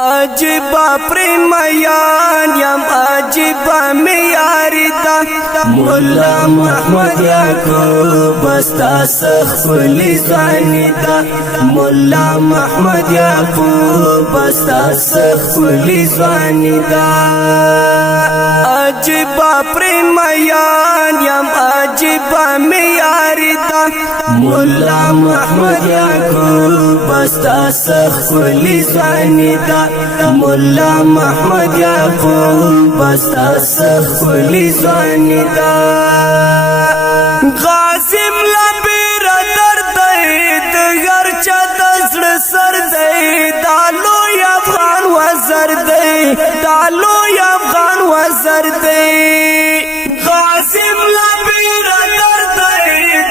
عجیبا پریمیان یم عجیبا میاری دا مولا محمد یعقوب استا سخفلی زوانی دا مولا محمد یعقوب استا سخفلی زوانی دا عجیبا پریمیان یم عجیبا میاری دا مولا محمد یعقوب استا سخفلی زوانی دا مولا محمد یعقوب استا سخفلی زوانی دا غازم لبیر درد دگر چا دزر سر دی دالو افغان وزر دی دالو افغان وزر دی غازم لبیر درد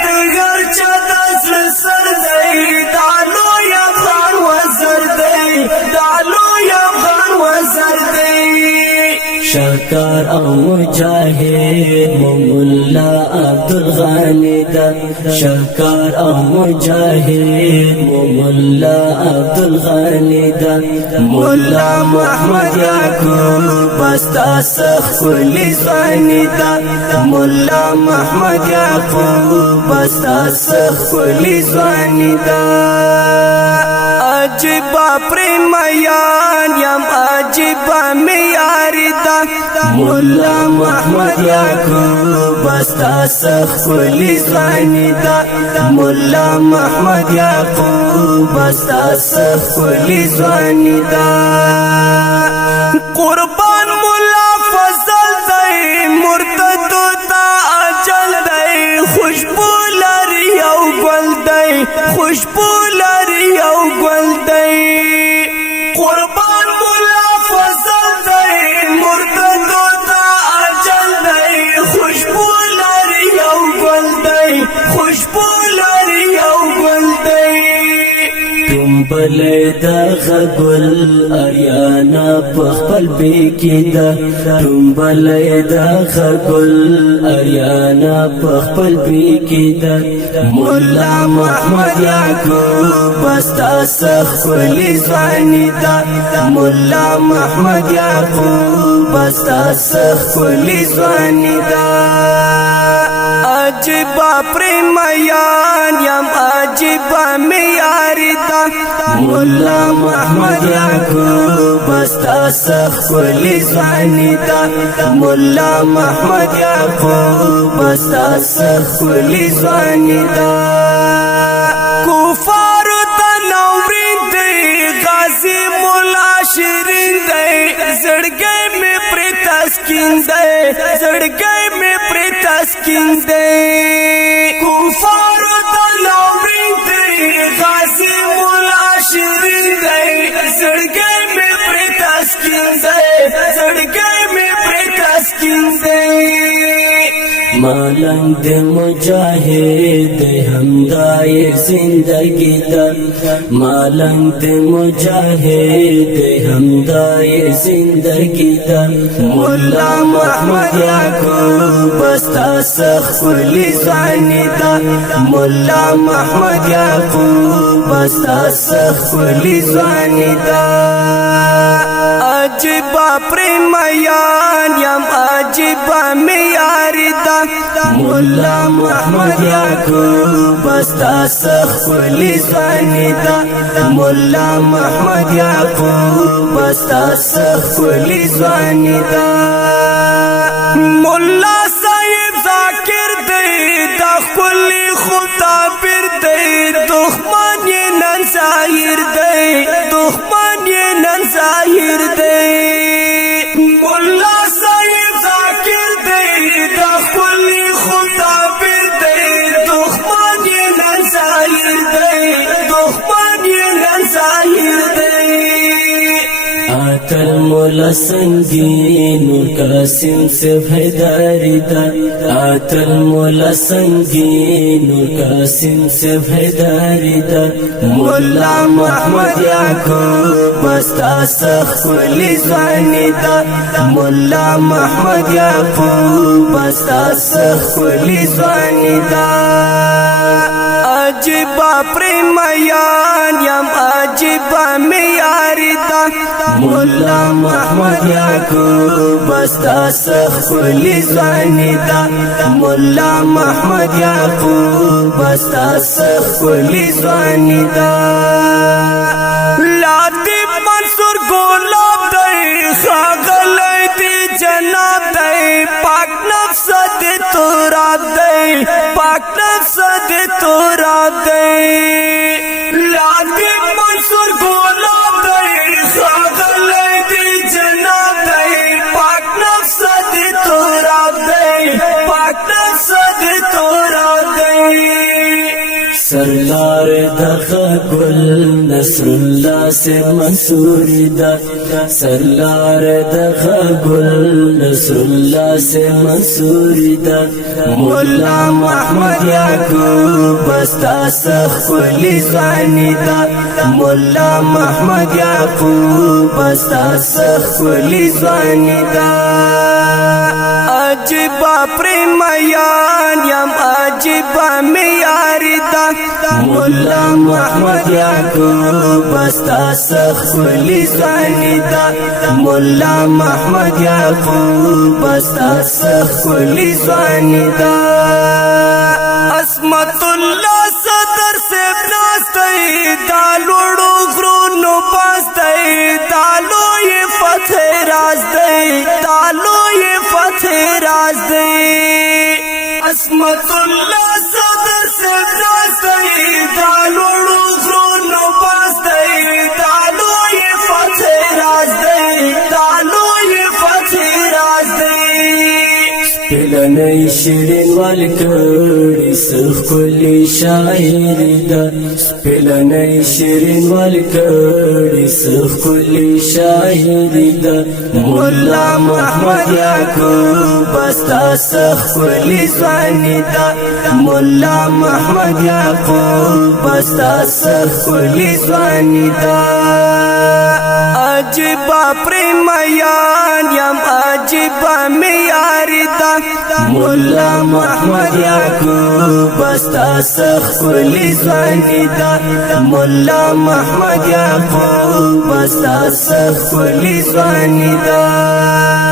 دگر چا دزر سر دی دالو افغان وزر دی دالو شکر او مجاهد مولا عبدالغنی دا شکر او مجاهد مولا عبدالغنی دا مولا محمد یعقوب استا سخفلی زوانی دا مولا محمد یعقوب استا سخفلی زوانی دا عجیبا پریمیان یم عجیبا میاری دا مولا محمد یعقوب استا سخفلی زوانی دا مولا محمد یعقوب استا سخفلی زوانی دا قربان مولا فضل دی مرتدو تا اجل دی خوشبو لري او گل دی خوشبو لري او گل دی قربان مولا فضل دی مرتدو تا اجل دی خوشبو لري او گل دی خوشبو لري او گل دی تنبل دا گل اریانا پخپل بیکی دا تنبل دا گل اریانا پخپل بیکی دا مولا محمد یعقوب استا سخفلی زوانی دا مولا محمد یعقوب استا سخفلی زوانی دا عجیبا پریمیان یم عجیبا میاری دا مولا محمد یعقوب استا سخفلی زوانی دا مولا محمد یعقوب استا سخفلی زوانی دا کفار تنورین دی غازی مولا شیرین دی زڑگئی میں پری تسکین دی زڑگئی میں پری تسکین دی کفار تنورین دی غازی مولا شیرین دی زڑگئی میں پری تسکین دی زڑگئی میں پری تسکین دی مالنگ دے مجاہد ہمدائے زندگی دا مالنگ دے مجاہد ہمدائے زندگی دا مولا محمد یعقوب استا سخفلی زوانی دا مولا محمد یعقوب استا سخفلی زوانی دا عجیبا پریمیان یم عجیبا میاری دا مولا محمد یعقوب استا سخفلی زوانی دا مولا محمد یعقوب استا سخفلی زوانی دا مولا صاحب ذاکر دی دا خپلی خطابر دی دخمن یہ نن ظاہر دی دخمن یہ نن ظاہر دی مولا صاحب ذاکر دی دا خپلی خطابر دی دخمن یہ نن ظاہر دی دخمن یہ نن ظاہر دی آتل مولا سنگین نور قاسم سے بھیداری دا آتل مولا سنگین نور قاسم سے بھیداری دا مولا محمد یعقوب استا سخفلی زوانی دا مولا محمد یعقوب استا سخفلی زوانی دا عجیبا پری پریمیان یم عجیبا میاری دا مولا محمد یعقوب استا سخلی زوانی دا مولا محمد یعقوب استا سخلی زوانی دا لاتی منصور گلاب دی خاغلی دی جناب دی پاک نفس دی توراب دی پاک نفس دی توراب دی لاتی منصور گلاب دی خاغلی دی جناب دی پاک نفس دی توراب دی پاک نفس دی توراب دی سردار دغا گل نصر اللہ سے منصور دا سردار دغا گل نصر اللہ سے منصور دا مولا محمد یعقوب استا سخلی زوانی دا مولا محمد یعقوب استا سخلی زوانی دا عجیبا پریمیان یم عجیبا میاری دا مولا محمد یعقوب استا سخلی زوانی دا مولا محمد یعقوب استا سخلی زوانی دا عصمت اللہ صدر سے ناستی دالوڑو غرونو پاستی دالو یہ فتح راز دی دالو یہ فتح راز دی عصمت اللہ صدر سے ناستی دالوڑو غرونو پاستی دالو یہ فتح راز دی دالو یہ فتح راز دی سپلنی شیرین والکڑی سخلی شاعر دا سپلنی شیرین والکڑی سخلی شاعر دا مولا محمد یعقوب استا سخلی زوانی دا مولا محمد یعقوب استا سخلی زوانی دا عجیبا پریمیان یم عجیبا میاری دا مولا محمد یعقوب استا سخلی زوانی دا مولا محمد یعقوب استا سخلی زوانی دا